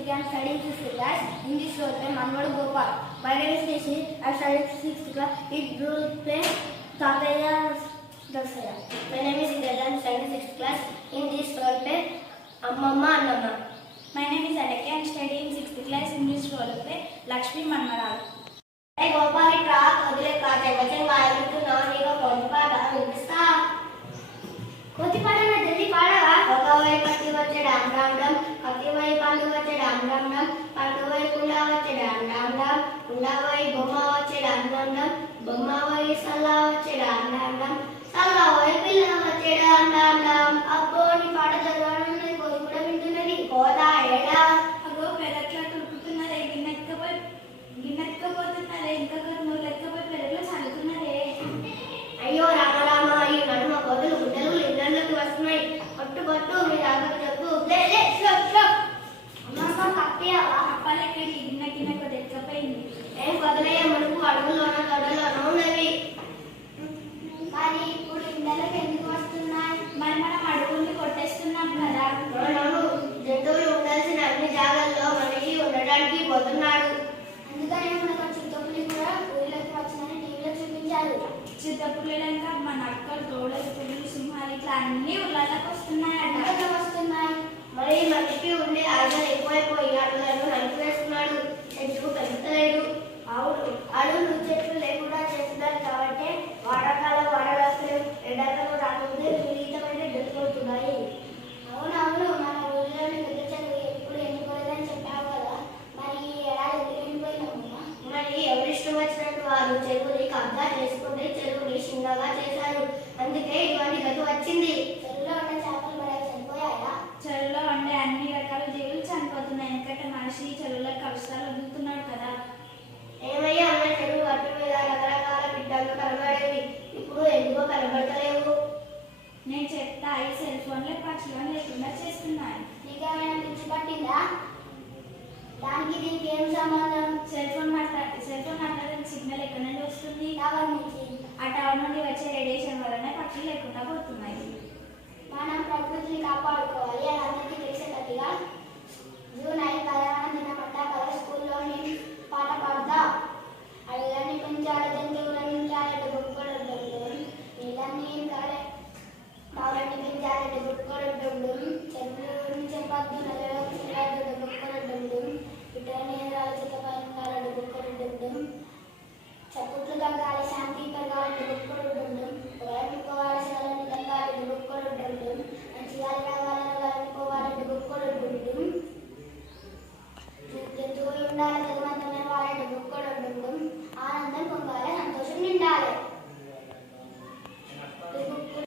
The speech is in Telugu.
began studying 6th class. In this role play, Manvadu Gopal. My name is Nishi. I studied 6th class. It role play Tataya Dasaya. My name is Indra. I studied 6th class. In this role play, Amma Annamma. My name is Alakya. I am studying 6th class. In this role play, Lakshmi Manmaral. Hey Gopal, track अगले क्लास है बच्चे वाले को नानी का कौन पाड़ा मिलता कोती पाड़ा ना जल्दी पाड़ा ककावाई कति बच्चे डाम डाम डाम कतिवाई पांडु बच्चे डाम डाम डाम पांडुवाई कुंडा बच्चे डाम डाम डाम कुंडावाई बोमा बच्चे डाम डाम डाम बोमावाई सल्ला बच्चे डाम डाम डाम सल्लावाई पिल्ला बच्चे डाम डाम डाम अब्बो नी पाड़ा चलवाने में कोई कुड़ा बिंदु नहीं कोता एड़ा అగో పెరట్లో తుడుకుతున్నారే గిన్నెత్తుకుపోతున్నారే ఇంకా మూడు లెక్కపోయి పెరట్లో చల్లుతున్నారే. అయ్యో రామరామ ఈ నడుమ కోతులు గుడ్డలు ఇళ్ళలోకి వస్తున్నాయి. పట్టు పట్టు మీ రాగం చెప్పు అమ్మమ్మ కప్పేవా అప్పాలెక్కడి గిన్నె కొద్ది ఎక్కపోయింది. ఏం వదిలేయ మనకు అడుగులోన గడులోన ఉన్నవి. మరి ఇప్పుడు ఇండలకు ఎందుకు వస్తున్నాయి? మరి మనం అడుగుల్ని కొట్టేస్తున్నాం కదా. అవునవును, జంతువులు ఉండాల్సిన అన్ని జాగాల్లో మనిషి ఉండడానికి పోతున్నాడు. అందుకనే మనకు చిత్తపులి కూడా ఊళ్ళకి వచ్చిందని టీవీలో చూపించారు. చిత్తపులిలంక మన అక్కలు తోడలు పులులు సింహాలు ఇట్లా అన్ని ఊళ్ళకి వస్తున్నాయట. వస్తున్నాయి. మరి మనిషి ఉండే ఆటలు ఎక్కువైపోయి ఆటలను నడిపివేస్తున్నాడు. చెట్టు పెంచలేడు. అవును, అడవులు చెట్లు లేకుండా చేస్తున్నారు కాబట్టి వాడకాలం వాడవలసిన ఎండాకాలం రాకముందే విపరీతమైన దొరికిపోతున్నాయి. అవునవును, మన ఊళ్ళోని పెద్ద చెరువు ఎప్పుడు ఎండిపోలేదని చెప్పావు కదా. మరి ఎలా ఎండిపోయినామమ్మా? మరి ఎవరిష్టం వచ్చినట్టు వారు చెరువుని కబ్జా చేసుకుంటే చెరువుని చిన్నగా చేశారు. అందుకే ఇటువంటి గతి వచ్చింది. చెరువులో ఉండే చేపలు మరి చనిపోయాయా? చెరువులో ఉండే అన్ని రకాల జీవులు చనిపోతున్నాయి. ఎందుకంటే మనిషి చెరువులో కలుషాలు వదులుతున్నాడు కదా. ఏమయ్యా అన్న, చెరువు గట్టు మీద రకరకాల బిడ్డలు కనబడేవి. ఇప్పుడు ఎందుకో కనబడతలేవు. నేను చెప్తా, ఈ సెల్ ఫోన్లే పక్షులను లేకుండా చేస్తున్నాయి. నీకేమైనా పిచ్చి పట్టిందా? దానికి దీనికి ఏం సంబంధం? సెల్ ఫోన్ మాట్లాడిన సిగ్నల్ ఎక్కడి నుండి వస్తుంది? టవర్ నుంచి. ఆ టవర్ నుండి వచ్చే రేడియేషన్ వల్లనే పక్షులు లేకుండా పోతున్నాయి. మనం ప్రకృతిని కాపాడుకోవాలి. అది అందరికీ తెలిసేటట్టుగా జూన్ 5 పర్యావరణ దినమంట కదా స్కూల్లోని పాట పాడదా. అడవులన్నీ పెంచాలి, జంతువులను పెంచాలి, బొక్కలు నీళ్ళన్నీ పావులన్నీ పెంచాలి, బొక్కలు చెరువులను చెప్పద్దు, నదిలో చిరాడు బొక్కలు ఇతర నేరాల చిత్తపైన బొక్కలు చప్పుట్లు తగ్గాలి, శాంతి పెరగాలి, బొక్కలు